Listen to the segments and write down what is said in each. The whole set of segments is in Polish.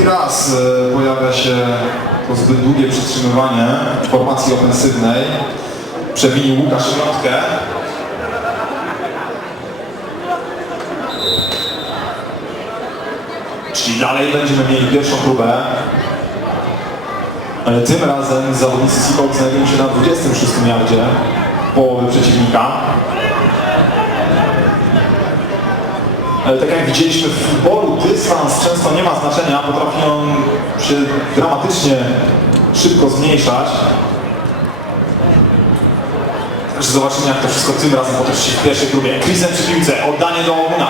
drugi raz e, pojawia się to zbyt długie przytrzymywanie formacji ofensywnej. Przewinił Łukasz Środkę. Czyli dalej będziemy mieli pierwszą próbę. Ale tym razem zawodnicy Seahawks znajdują się na 26 yardzie połowy przeciwnika. Ale tak jak widzieliśmy w futbolu, dystans często nie ma znaczenia, potrafi on się dramatycznie szybko zmniejszać. Także zobaczymy jak to wszystko tym razem potoczy się w pierwszej próbie. Chrisem przy piłce, oddanie do Omuna.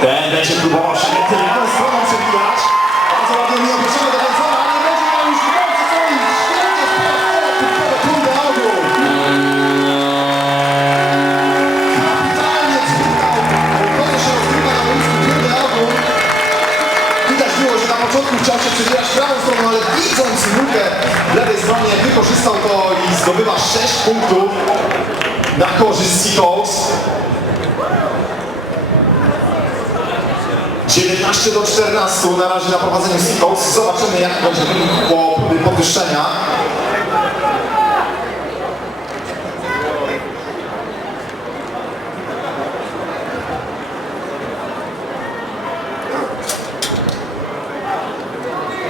Ten będzie próbował się tylną stroną przebijać. Się przebierać prawą stroną, ale widząc lukę w lewej stronie wykorzystał to i zdobywa 6 punktów na korzyść Seahawks. 19 do 14 na razie na prowadzeniu Seahawks. Zobaczymy jak będzie wynik po podwyższenia.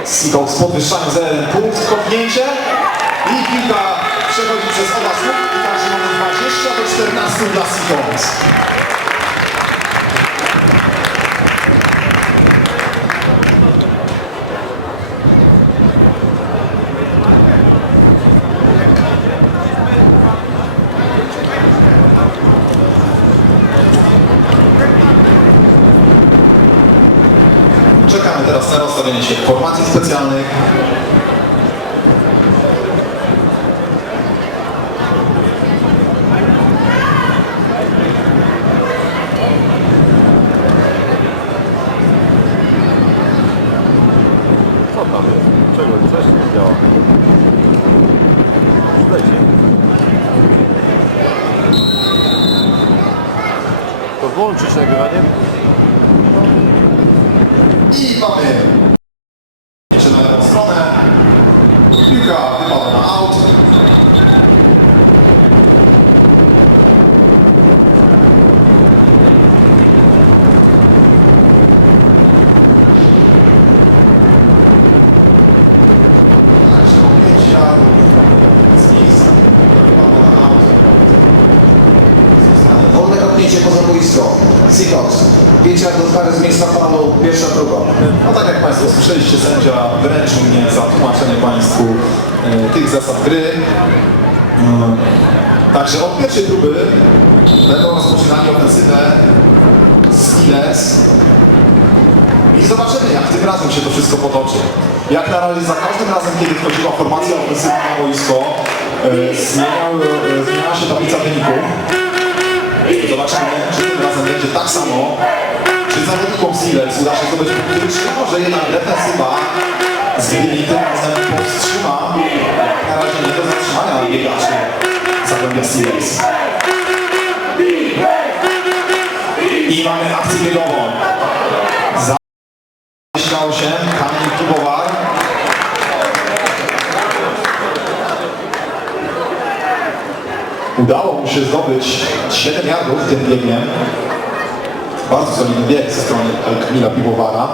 Seahawks podwyższają za jeden punkt, kopnięcie i piłka przechodzi przez oba słupki, także mamy 20 do 14 dla Seahawks. Czekamy teraz na rozstawienie się formacji specjalnych. Co tam jest? Czego? Coś nie działa. Leci. To włączyć nagrywanie? I mamy jeszcze na lewą stronę. Piłka wypada na aut. Także objęcia z miejsca. Piłka wypada na aut. Zostanie Wolne kopnięcie poza boisko. Seahawks. 5 yardów kary z miejsca falu. Pierwsza próba. No tak jak Państwo słyszeliście, sędzia wręczył mnie za tłumaczenie Państwu e, tych zasad gry. E, także od pierwszej próby będą rozpoczynali ofensywę Steelers. I zobaczymy, jak tym razem się to wszystko potoczy. Jak na razie za każdym razem, kiedy wchodziła formacja ofensywna na boisko, e, e, zmieniała się tablica wyników. Zobaczymy, czy tym razem będzie tak samo. Czy zawodnikom Steelers uda się zdobyć punkty, czy może jednak defensywa z Gdyni tym razem powstrzyma, na razie nie do zatrzymania biegaczy Zagłębia Steelers. I mamy akcję biegową. Udało mu się zdobyć 7 yardów tym biegiem. Bardzo solidny bieg ze strony Kamila Piwowara.